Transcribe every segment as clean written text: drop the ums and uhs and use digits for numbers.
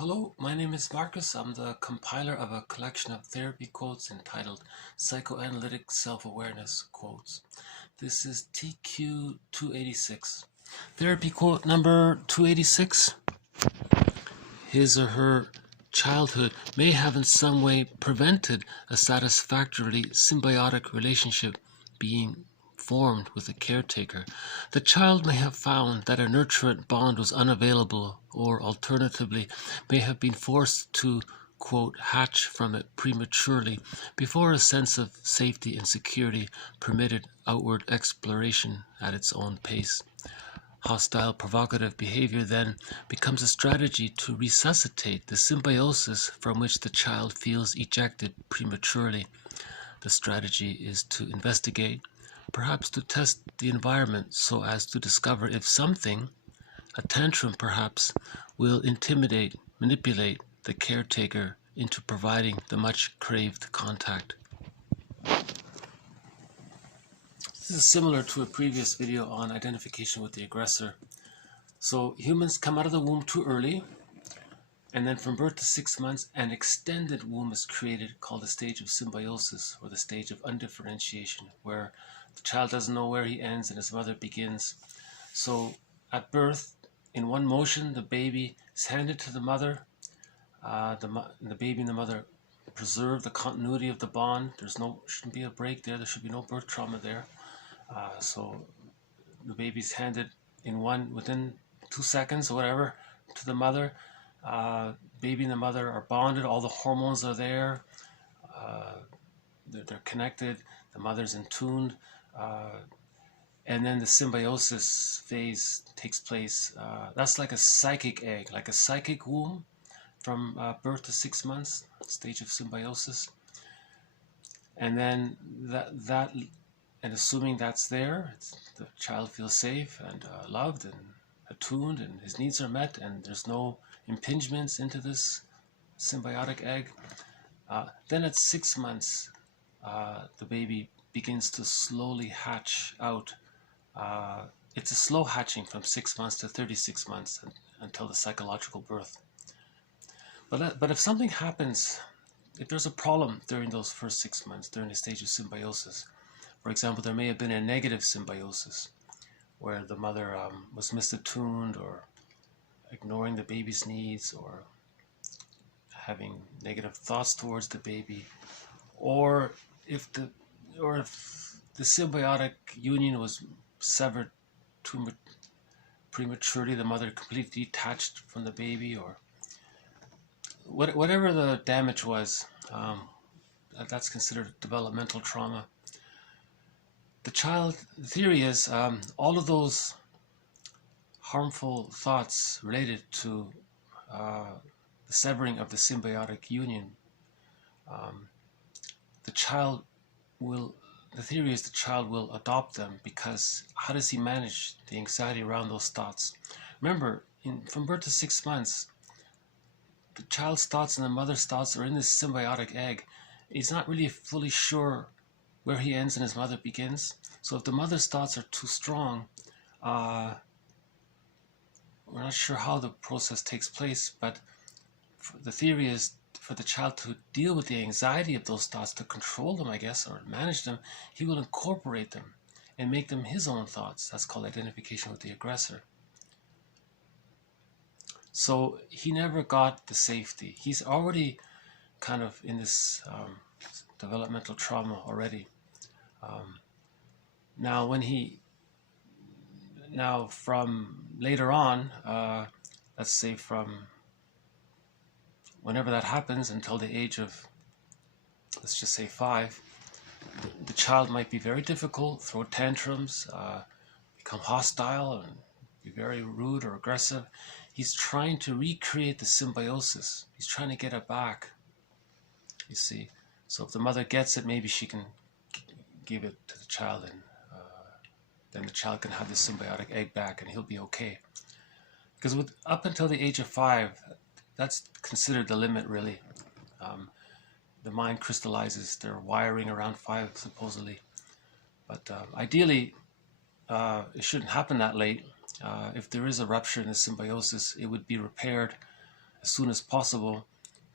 Hello, my name is Marcus. I'm the compiler of a collection of therapy quotes entitled Psychoanalytic Self-Awareness Quotes. This is TQ 286. Therapy quote number 286. His or her childhood may have in some way prevented a satisfactorily symbiotic relationship being formed with a caretaker. The child may have found that a nurturant bond was unavailable, or alternatively may have been forced to, quote, hatch from it prematurely before a sense of safety and security permitted outward exploration at its own pace. Hostile, provocative behavior then becomes a strategy to resuscitate the symbiosis from which the child feels ejected prematurely. The strategy is to investigate, perhaps to test the environment so as to discover if something, a tantrum perhaps, will intimidate, manipulate the caretaker into providing the much-craved contact. This is similar to a previous video on identification with the aggressor. So humans come out of the womb too early, and then from birth to 6 months, an extended womb is created called the stage of symbiosis, or the stage of undifferentiation, where the child doesn't know where he ends and his mother begins. So at birth, in one motion, the baby is handed to the mother. The baby and the mother preserve the continuity of the bond. Shouldn't be a break there. There should be no birth trauma there. So the baby's handed within 2 seconds or whatever to the mother. Baby and the mother are bonded. All the hormones are there. They're connected. The mother's in tune. And then the symbiosis phase takes place. That's like a psychic egg, like a psychic womb from birth to 6 months, stage of symbiosis. And then and assuming that's there, the child feels safe and loved and attuned, and his needs are met, and there's no impingements into this symbiotic egg. Then at 6 months, the baby begins to slowly hatch out. It's a slow hatching from 6 months to 36 months until the psychological birth. But if something happens, if there's a problem during those first 6 months, during the stage of symbiosis, for example, there may have been a negative symbiosis where the mother was misattuned, or ignoring the baby's needs, or having negative thoughts towards the baby, or if the symbiotic union was severed too prematurely, the mother completely detached from the baby, or whatever the damage was, that's considered developmental trauma. The theory is all of those harmful thoughts related to the severing of the symbiotic union, the theory is the child will adopt them, because how does he manage the anxiety around those thoughts? Remember, from birth to 6 months, the child's thoughts and the mother's thoughts are in this symbiotic egg. He's not really fully sure where he ends and his mother begins. So if the mother's thoughts are too strong, we're not sure how the process takes place, but the theory is for the child to deal with the anxiety of those thoughts, to control them, I guess, or manage them, he will incorporate them and make them his own thoughts. That's called identification with the aggressor. So he never got the safety. He's already kind of in this developmental trauma already. Now from later on, let's say from whenever that happens until the age of, let's just say 5, the child might be very difficult, throw tantrums, become hostile, and be very rude or aggressive. He's trying to recreate the symbiosis. He's trying to get it back, you see. So if the mother gets it, maybe she can give it to the child, and then the child can have the symbiotic egg back and he'll be okay. Because up until the age of 5, that's considered the limit, really. The mind crystallizes their wiring around 5, supposedly. But ideally, it shouldn't happen that late. If there is a rupture in the symbiosis, it would be repaired as soon as possible,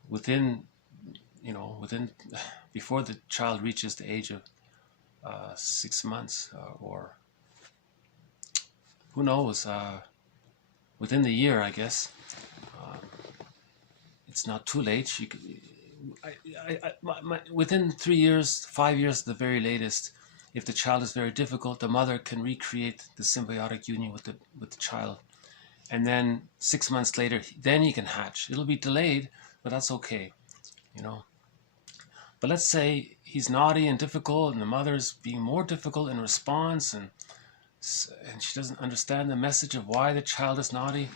within, before the child reaches the age of 6 months, or who knows, within the year, I guess. It's not too late. You could, within 3 years, 5 years at the very latest, if the child is very difficult, the mother can recreate the symbiotic union with the child. And then 6 months later, then he can hatch. It'll be delayed, but that's okay, But let's say he's naughty and difficult, and the mother's being more difficult in response, and she doesn't understand the message of why the child is naughty,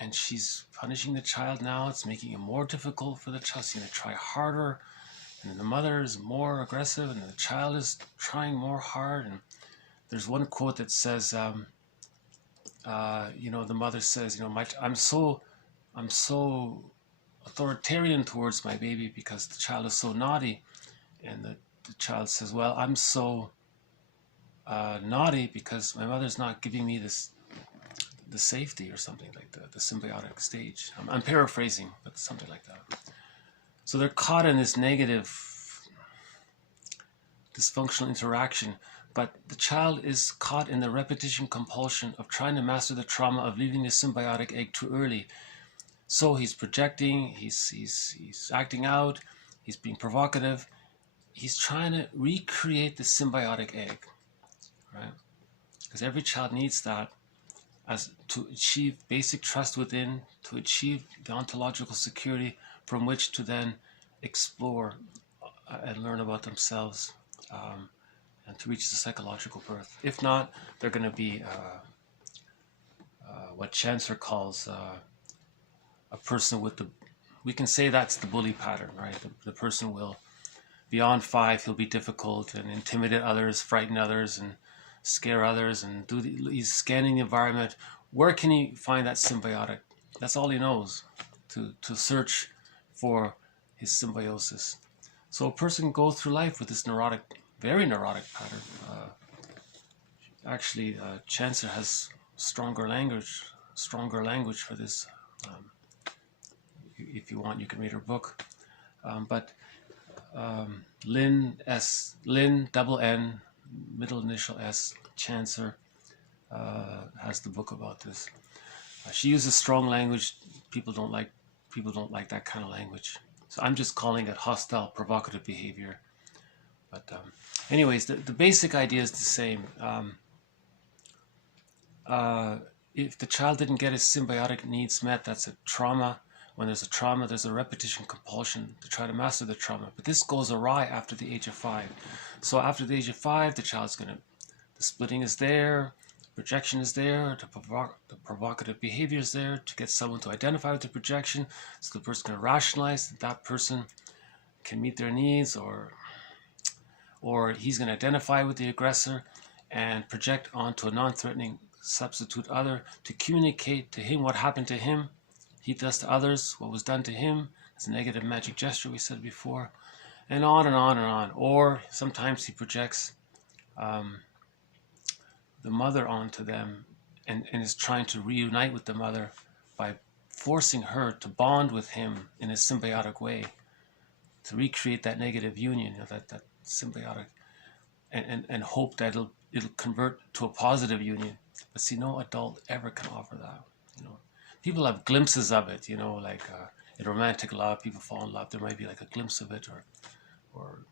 and she's punishing the child now. It's making it more difficult for the child. She's going to try harder, and then the mother is more aggressive, and the child is trying more hard. And there's one quote that says, the mother says, I'm so authoritarian towards my baby because the child is so naughty. And the child says, well, I'm so naughty because my mother's not giving me the safety, or something like that, the symbiotic stage. I'm paraphrasing, but something like that. So they're caught in this negative dysfunctional interaction, but the child is caught in the repetition compulsion of trying to master the trauma of leaving the symbiotic egg too early. So he's projecting, he's acting out, he's being provocative, he's trying to recreate the symbiotic egg, right? Because every child needs that as to achieve basic trust within, to achieve the ontological security from which to then explore and learn about themselves, and to reach the psychological birth. If not, they're going to be what Chancer calls a person with we can say that's the bully pattern, right? The person will, beyond 5, he'll be difficult and intimidate others, frighten others, and scare others, and he's scanning the environment. Where can he find that symbiotic? That's all he knows, to search for his symbiosis. So a person can go through life with this neurotic, very neurotic pattern. Actually, Chancer has stronger language for this. If you want, you can read her book. But Lynn, double N, middle initial S, Chancer, has the book about this. She uses strong language. People don't like that kind of language. So I'm just calling it hostile, provocative behavior. But anyways, the basic idea is the same. If the child didn't get his symbiotic needs met, that's a trauma. When there's a trauma, there's a repetition compulsion to try to master the trauma. But this goes awry after the age of 5. So after the age of 5, the child's the splitting is there, projection is there, the provocative behavior is there to get someone to identify with the projection, so the person can rationalize that person can meet their needs, or he's going to identify with the aggressor and project onto a non-threatening substitute other to communicate to him what happened to him. He does to others what was done to him. It's a negative magic gesture we said before, and on and on and on. Or sometimes he projects the mother onto them and is trying to reunite with the mother by forcing her to bond with him in a symbiotic way, to recreate that negative union, that symbiotic, and hope that it'll convert to a positive union. But see, no adult ever can offer that. People have glimpses of it, like in romantic love, people fall in love. There might be like a glimpse of it, or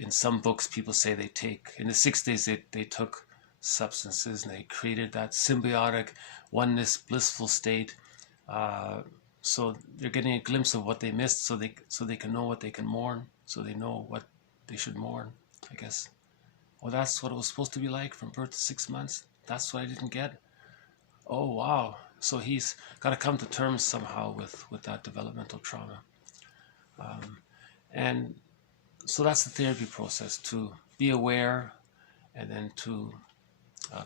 in some books, people say in the 60s, they took substances and they created that symbiotic oneness, blissful state. So they're getting a glimpse of what they missed, so they can know what they can mourn, so they know what they should mourn, I guess. Well, that's what it was supposed to be like from birth to 6 months. That's what I didn't get. Oh, wow. So he's got to come to terms somehow with that developmental trauma. And so that's the therapy process, to be aware and then to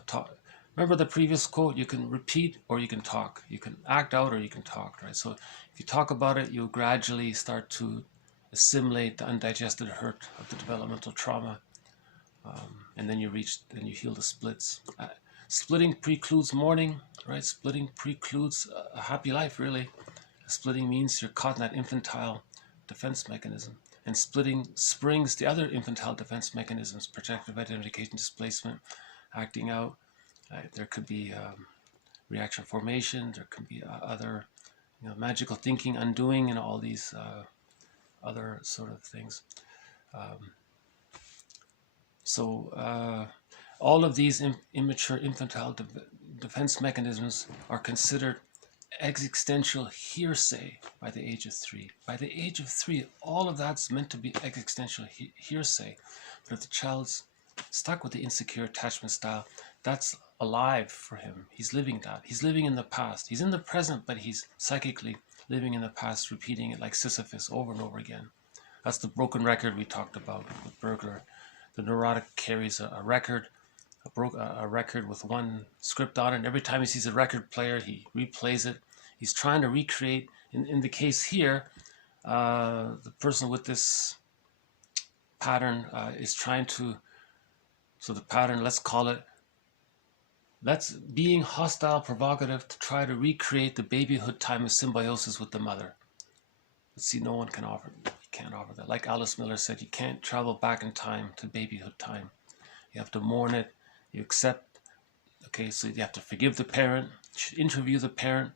talk. Remember the previous quote, you can repeat or you can talk. You can act out or you can talk, right? So if you talk about it, you'll gradually start to assimilate the undigested hurt of the developmental trauma. And then you heal the splits. Splitting precludes mourning, right? Splitting precludes a happy life, really. Splitting means you're caught in that infantile defense mechanism. And splitting springs the other infantile defense mechanisms: protective identification, displacement, acting out. There could be reaction formation. There could be other, magical thinking, undoing, and all these other sort of things. So all of these immature infantile defense mechanisms are considered existential hearsay by the age of 3. By the age of 3, all of that's meant to be existential hearsay. But if the child's stuck with the insecure attachment style, that's alive for him. He's living that. He's living in the past. He's in the present, but he's psychically living in the past, repeating it like Sisyphus over and over again. That's the broken record we talked about with Burglar. The neurotic carries a record, a record with one script on it, and every time he sees a record player, he replays it. He's trying to recreate, in the case here, the person with this pattern is trying to, so the pattern, let's call it, being hostile, provocative, to try to recreate the babyhood time of symbiosis with the mother. But see, no one can offer, you can't offer that. Like Alice Miller said, you can't travel back in time to babyhood time. You have to mourn it, you accept, okay, so you have to forgive the parent, you should interview the parent.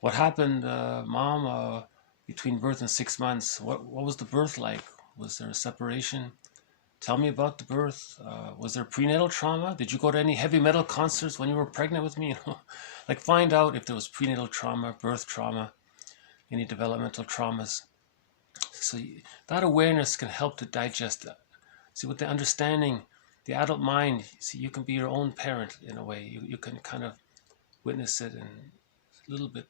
What happened, Mom, between birth and 6 months? What was the birth like? Was there a separation? Tell me about the birth. Was there prenatal trauma? Did you go to any heavy metal concerts when you were pregnant with me? Like, find out if there was prenatal trauma, birth trauma, any developmental traumas. So that awareness can help to digest that. See, with the understanding, the adult mind, see, you can be your own parent in a way. You can kind of witness it and a little bit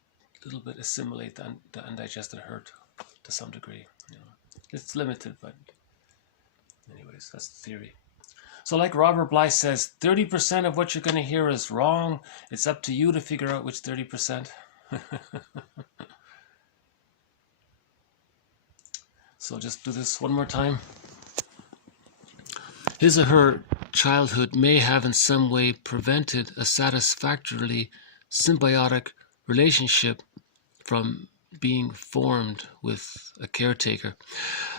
assimilate the undigested hurt to some degree. It's limited, but anyways, that's the theory. So like Robert Bly says, 30% of what you're going to hear is wrong. It's up to you to figure out which 30%. So just do this one more time. His or her childhood may have in some way prevented a satisfactorily symbiotic relationship from being formed with a caretaker.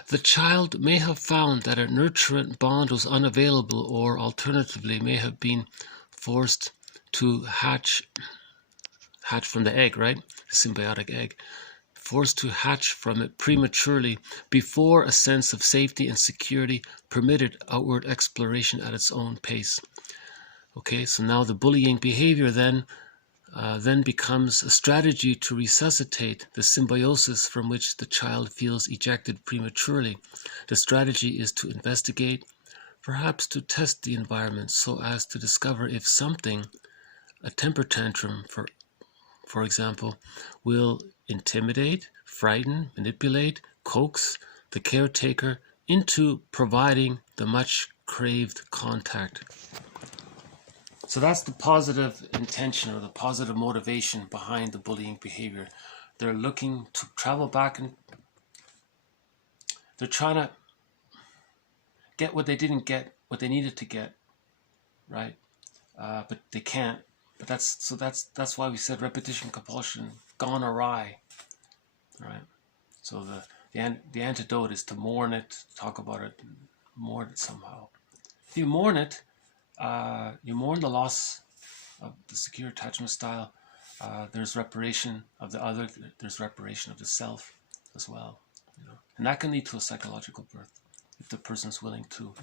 The child may have found that a nurturant bond was unavailable, or alternatively may have been forced to hatch from the egg, right? The symbiotic egg. Forced to hatch from it prematurely before a sense of safety and security permitted outward exploration at its own pace. Okay, so now the bullying behavior then becomes a strategy to resuscitate the symbiosis from which the child feels ejected prematurely. The strategy is to investigate, perhaps to test the environment so as to discover if something, a temper tantrum for example, will intimidate, frighten, manipulate, coax the caretaker into providing the much-craved contact. So that's the positive intention or the positive motivation behind the bullying behavior. They're looking to travel back and they're trying to get what they didn't get, what they needed to get, right? But they can't. But that's why we said repetition compulsion gone awry, right? So the antidote is to mourn it, talk about it, mourn it somehow. If you mourn it, you mourn the loss of the secure attachment style. There's reparation of the other. There's reparation of the self as well. And that can lead to a psychological birth if the person's willing to.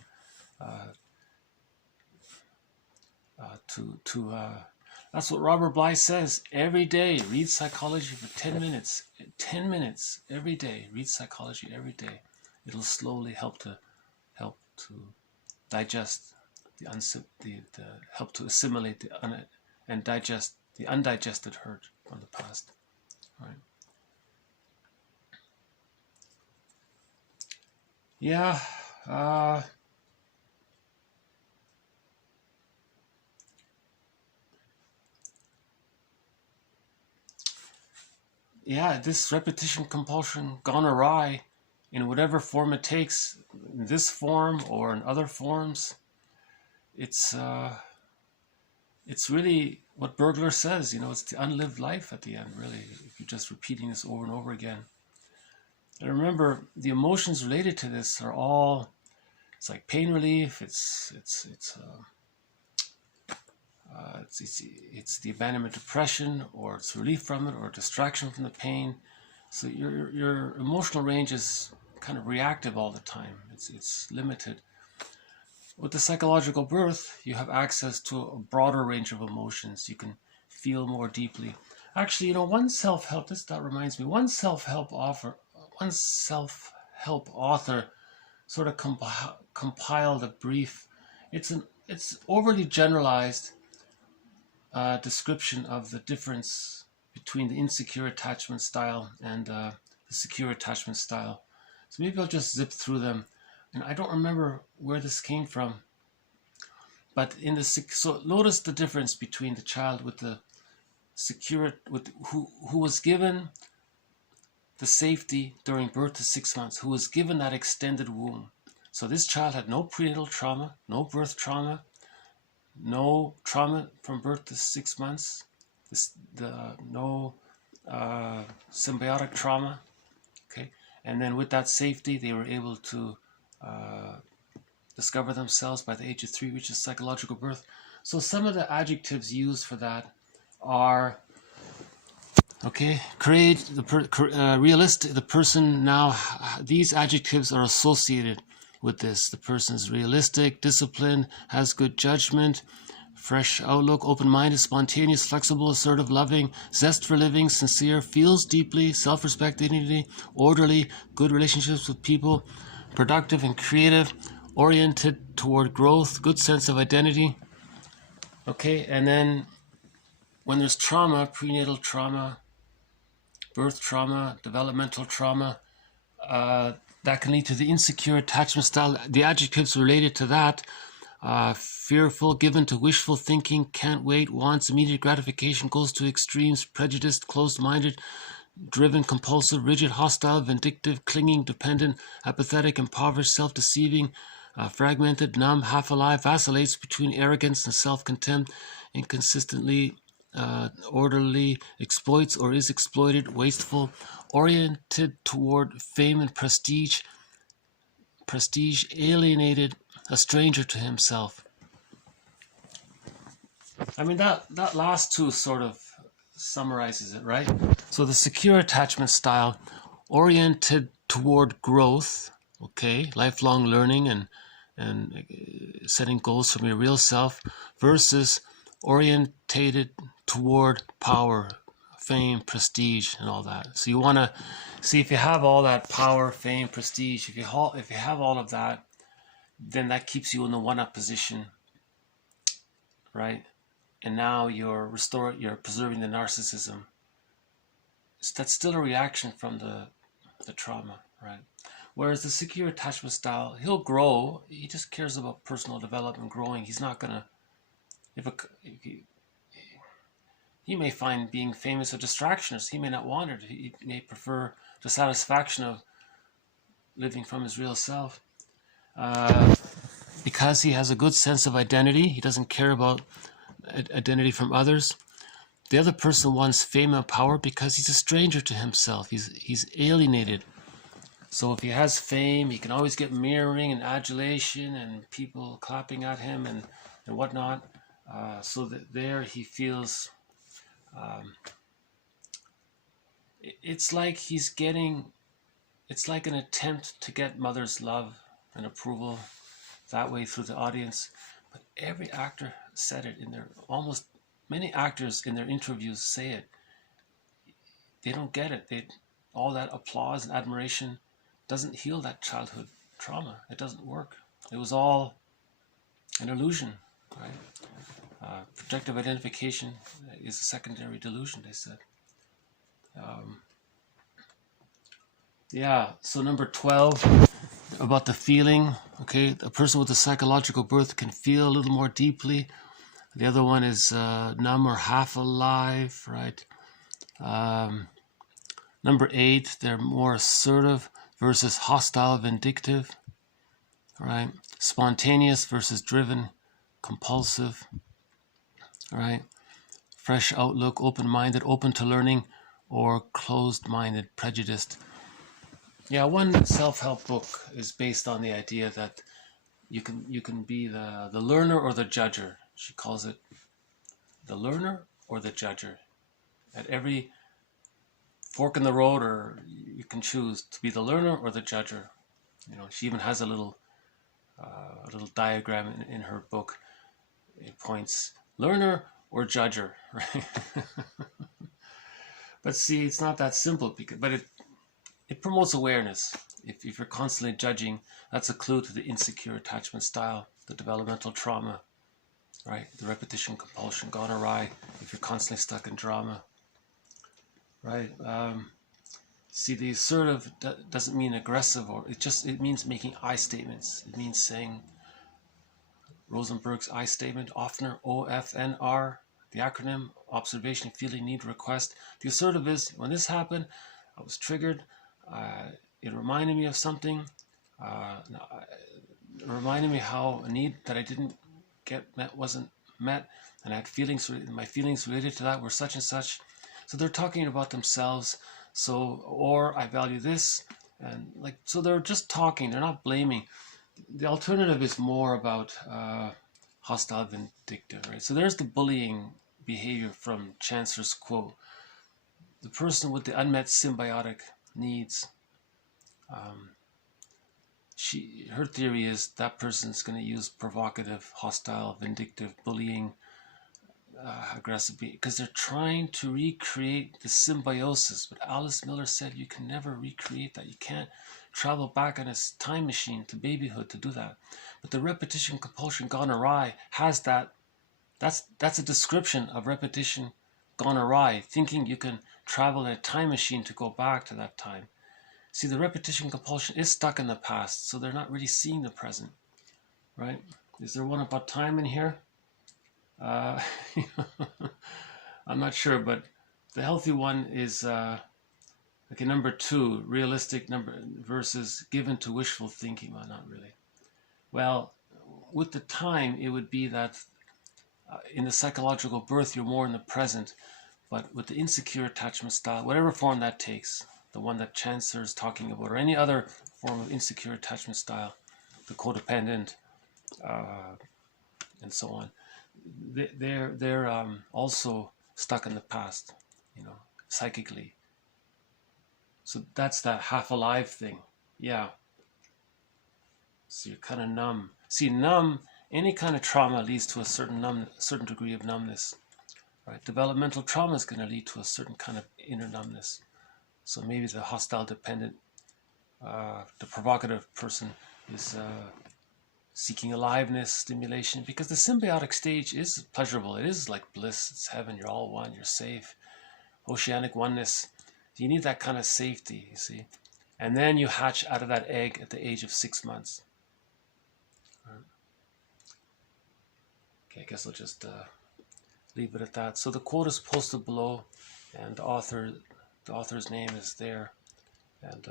That's what Robert Bly says. Every day, read psychology for 10 minutes. 10 minutes every day. Read psychology every day. It'll slowly help to digest help to assimilate and digest the undigested hurt from the past. Right? Yeah. Yeah, this repetition compulsion gone awry in whatever form it takes, in this form or in other forms, it's it's really what Burglar says, it's the unlived life at the end, really, if you're just repeating this over and over again. And remember, the emotions related to this are all, it's like pain relief, it's the abandonment depression, or it's relief from it, or distraction from the pain. So your emotional range is kind of reactive all the time. It's limited. With the psychological birth, you have access to a broader range of emotions. You can feel more deeply. Actually, one self-help, that reminds me, one self-help author sort of compiled a brief, it's overly generalized description of the difference between the insecure attachment style and the secure attachment style. So maybe I'll just zip through them. And I don't remember where this came from, but so notice the difference between the child with the secure, who was given the safety during birth to 6 months, who was given that extended womb. So this child had no prenatal trauma, no birth trauma, no trauma from birth to 6 months, no symbiotic trauma. Okay, and then with that safety, they were able to discover themselves by the age of 3, which is psychological birth. So some of the adjectives used for that are, okay, realistic. The person now, these adjectives are associated with this. The person is realistic, disciplined, has good judgment, fresh outlook, open-minded, spontaneous, flexible, assertive, loving, zest for living, sincere, feels deeply, self-respect, dignity, orderly, good relationships with people, productive and creative, oriented toward growth, good sense of identity. Okay, and then when there's trauma, prenatal trauma, birth trauma, developmental trauma, that can lead to the insecure attachment style. The adjectives related to that: fearful, given to wishful thinking, can't wait, wants immediate gratification, goes to extremes, prejudiced, closed-minded, driven, compulsive, rigid, hostile, vindictive, clinging, dependent, apathetic, impoverished, self-deceiving, fragmented, numb, half alive, vacillates between arrogance and self-contempt, inconsistently orderly, exploits or is exploited, wasteful, oriented toward fame and prestige, alienated, a stranger to himself. I mean, that last two sort of summarizes it, right? So the secure attachment style, oriented toward growth, okay, lifelong learning and setting goals from your real self, versus orientated toward power, fame, prestige, and all that. So you want to see if you have all that power, fame, prestige. If you have all of that, then that keeps you in the one-up position, right? And now you're preserving the narcissism. So that's still a reaction from the trauma, right? Whereas the secure attachment style, he'll grow. He just cares about personal development, growing. He's not gonna. He may find being famous a distraction. He may not want it. He may prefer the satisfaction of living from his real self. Because he has a good sense of identity, he doesn't care about identity from others. The other person wants fame and power because he's a stranger to himself. He's alienated. So if he has fame, he can always get mirroring and adulation and people clapping at him and whatnot. So that there he feels it's like it's like an attempt to get mother's love and approval that way through the audience. But every actor said it many actors in their interviews say it. They don't get it. All that applause and admiration doesn't heal that childhood trauma. It doesn't work. It was all an illusion, right? Projective identification is a secondary delusion, they said. So number 12, about the feeling. Okay, a person with a psychological birth can feel a little more deeply. The other one is numb or half alive, right? Number 8, they're more assertive versus hostile, vindictive, right? Spontaneous versus driven, compulsive. right? Fresh outlook, open-minded, open to learning, or closed-minded, prejudiced. Yeah, one self-help book is based on the idea that you can be the learner or the judger. She calls it the learner or the judger. At every fork in the road, or you can choose to be the learner or the judger. She even has a little diagram in her book. It points learner or judger, right? But see, it's not that simple, but it promotes awareness. If you're constantly judging, that's a clue to the insecure attachment style, the developmental trauma, right? The repetition compulsion gone awry if you're constantly stuck in drama, right? See, the assertive doesn't mean aggressive, or it means making I statements. It means saying Rosenberg's I statement, oftener, OFNR, the acronym, observation, feeling, need, request. The assertive is, when this happened, I was triggered. It reminded me of something. It reminded me how a need that I didn't get met wasn't met, and I had feelings. My feelings related to that were such and such. So they're talking about themselves. So, or I value this, and so they're just talking. They're not blaming. The alternative is more about hostile vindictive, right? So there's the bullying behavior from Chancellor's quote. The person with the unmet symbiotic needs, her theory is that person's going to use provocative, hostile, vindictive, bullying, aggressive, because they're trying to recreate the symbiosis. But Alice Miller said you can never recreate that. You can't travel back in a time machine to babyhood to do that. But the repetition compulsion gone awry has that. That's a description of repetition gone awry, thinking you can travel in a time machine to go back to that time. See, the repetition compulsion is stuck in the past, so they're not really seeing the present, right? Is there one about time in here? I'm not sure, but the healthy one is okay. Number 2, realistic number versus given to wishful thinking. Well, not really. Well, with the time, it would be that in the psychological birth, you're more in the present, but with the insecure attachment style, whatever form that takes, the one that Chancellor is talking about, or any other form of insecure attachment style, the codependent, and so on, they're also stuck in the past, psychically. So that's that half alive thing. Yeah. So you're kind of numb. See, any kind of trauma leads to a certain degree of numbness, right? Developmental trauma is going to lead to a certain kind of inner numbness. So maybe the hostile dependent, the provocative person is seeking aliveness, stimulation, because the symbiotic stage is pleasurable. It is like bliss. It's heaven. You're all one. You're safe. Oceanic oneness. You need that kind of safety, you see. And then you hatch out of that egg at the age of 6 months. Okay, I guess I'll just leave it at that. So the quote is posted below, and the author's name is there. And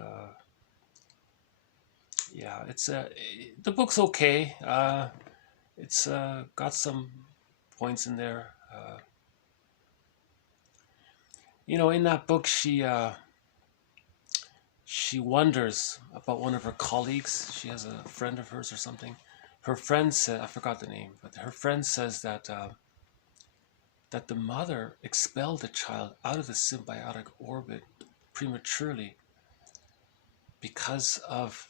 yeah, it's the book's okay. It's got some points in there. In that book, she wonders about one of her colleagues. She has a friend of hers or something. Her friend said, I forgot the name, but her friend says that that the mother expelled the child out of the symbiotic orbit prematurely because of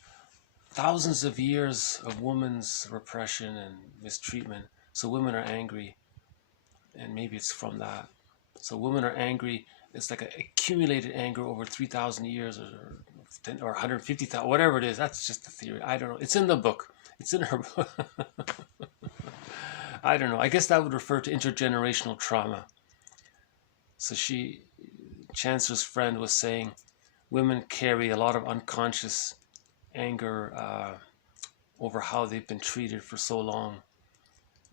thousands of years of women's repression and mistreatment. So women are angry, and maybe it's from that. So women are angry. It's like an accumulated anger over 3,000 years or 150,000, whatever it is. That's just the theory. I don't know. It's in the book. It's in her book. I don't know. I guess that would refer to intergenerational trauma. So Chancellor's friend was saying women carry a lot of unconscious anger over how they've been treated for so long,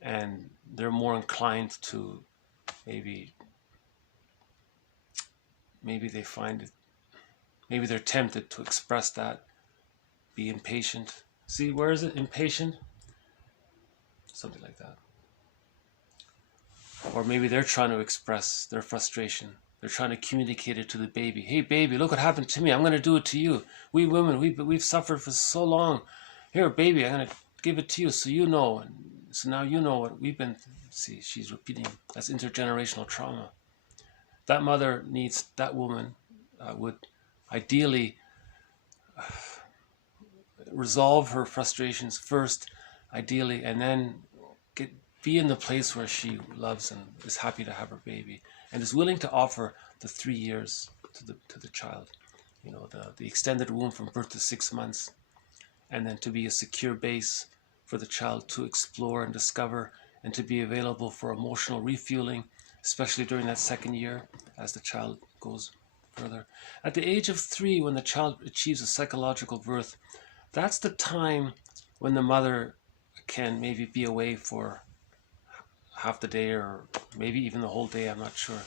and they're more inclined to maybe they find it, maybe they're tempted to express that, be impatient. See, where is it? Impatient? Something like that. Or maybe they're trying to express their frustration. They're trying to communicate it to the baby. Hey, baby, look what happened to me. I'm going to do it to you. We women, we've suffered for so long. Here, baby, I'm going to give it to you so you know. And so now you know what we've been. See, she's repeating. That's intergenerational trauma. That mother needs, that woman would ideally resolve her frustrations first, ideally, and then be in the place where she loves and is happy to have her baby, and is willing to offer the 3 years to the child, you know, the extended womb from birth to 6 months, and then to be a secure base for the child to explore and discover, and to be available for emotional refueling, especially during that second year as the child goes further. At the age of 3, when the child achieves a psychological birth, that's the time when the mother can maybe be away for half the day or maybe even the whole day, I'm not sure.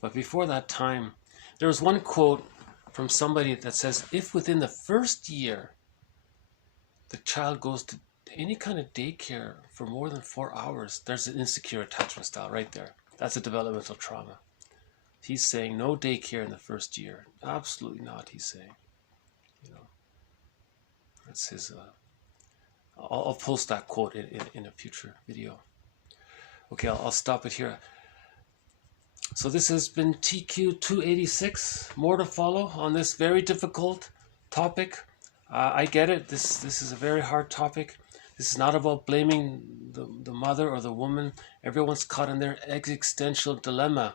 But before that time, there was one quote from somebody that says, if within the first year the child goes to any kind of daycare for more than 4 hours, there's an insecure attachment style right there. That's a developmental trauma. He's saying no daycare in the first year. Absolutely not, he's saying. You know, that's his, I'll post that quote in a future video. Okay, I'll stop it here. So this has been TQ 286. More to follow on this very difficult topic. I get it. This is a very hard topic. This is not about blaming the mother or the woman. Everyone's caught in their existential dilemma.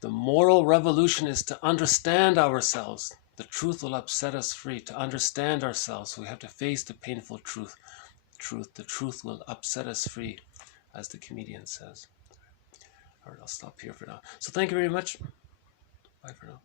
The moral revolution is to understand ourselves. The truth will upset us free. To understand ourselves, we have to face the painful truth. The truth will upset us free, as the comedian says. All right, I'll stop here for now. So thank you very much. Bye for now.